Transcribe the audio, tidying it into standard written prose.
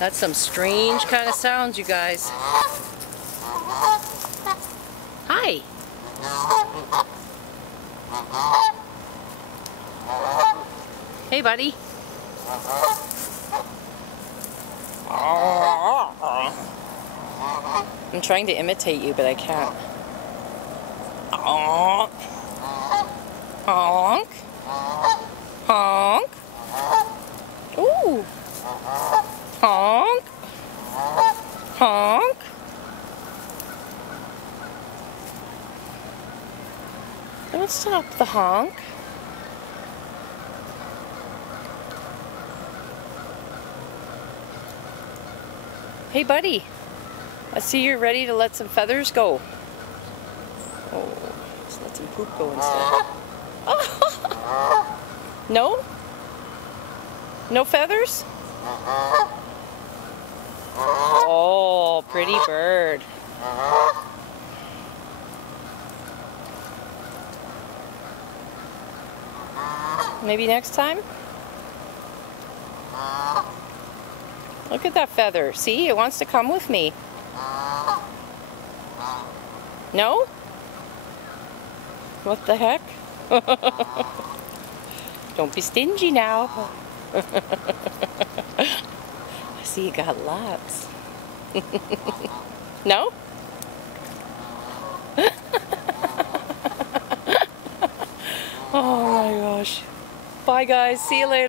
That's some strange kind of sounds, you guys. Hi. Hey, buddy. I'm trying to imitate you, but I can't. Honk. Honk. Honk. Ooh. Honk. Honk. Don't stop the honk. Hey, buddy. I see you're ready to let some feathers go. Oh, let's let some poop go instead. No? No feathers? Oh, pretty bird. Maybe next time? Look at that feather. See, it wants to come with me. No? What the heck? Don't be stingy now. I see you got lots. No? Oh my gosh. Bye guys, see you later.